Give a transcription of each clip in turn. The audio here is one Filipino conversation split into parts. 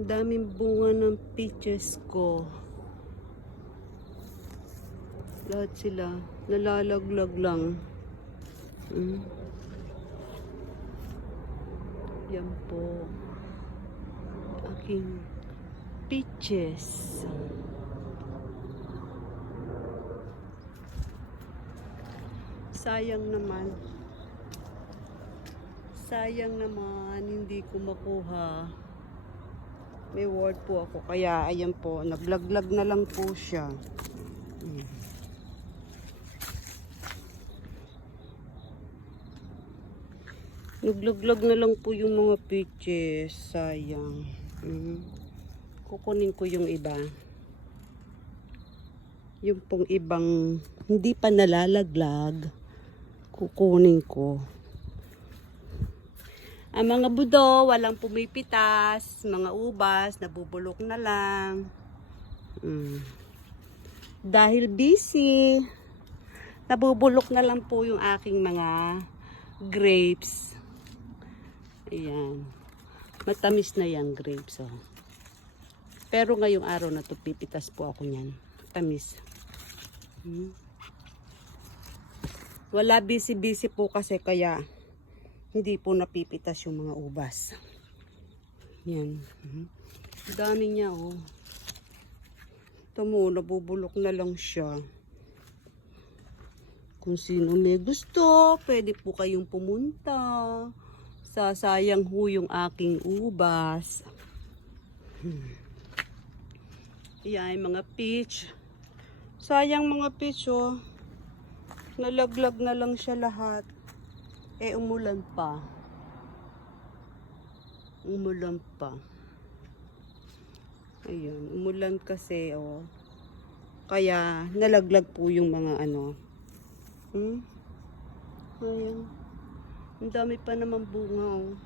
Ang daming bunga ng peaches ko. Lahat sila nalalaglag lang. Yan po. Aking peaches. Sayang naman. Sayang naman, hindi ko makuha. May word po ako, kaya ayan po, naglaglag na lang po siya. Naglaglag na lang po yung mga peaches. Sayang. Kukunin ko yung iba. Yung pong ibang hindi pa nalalaglag, kukunin ko. Ang mga budo, walang pumipitas. Mga ubas, nabubulok na lang. Dahil busy, nabubulok na lang po yung aking mga grapes. Ayan. Matamis na yung grapes. Oh. Pero ngayong araw na to, pipitas po ako niyan. Tamis. Wala busy-busy po kasi kaya hindi po napipitas yung mga ubas. Yan. Dami niya, oh. Ito mo, nabubulok na lang siya. Kung sino may gusto, pwede po kayong pumunta. Sasayang ho yung aking ubas. Yan, mga peach. Sayang mga peach, oh. Nalaglag na lang siya lahat. Eh, umulan pa. Umulan pa. Ayan, umulan kasi, oh. Kaya, nalaglag po yung mga ano. Ayan. Ang dami pa naman bunga, oh.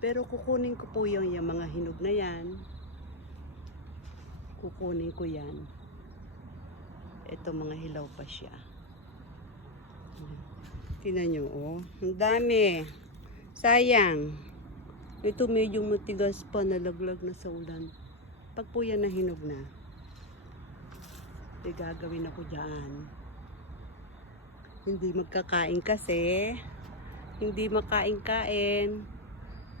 Pero kukunin ko po yung mga hinog na yan. Kukunin ko yan. Ito, mga hilaw pa siya. Tingnan nyo, oh. Ang dami. Sayang. Ito medyo matigas pa, nalaglag na sa ulan. Pag po yan nahinog na, gagawin ako dyan. Hindi magkakain kasi. Hindi makain-kain.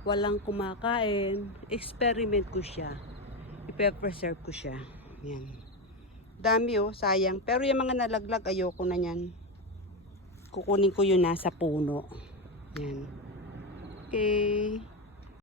Walang kumakain. Experiment ko siya. Ipe-preserve ko siya. Yan. Dami, oh. Sayang. Pero yung mga nalaglag, ayoko na yan. Kukunin ko yun nasa puno. Yan. Okay.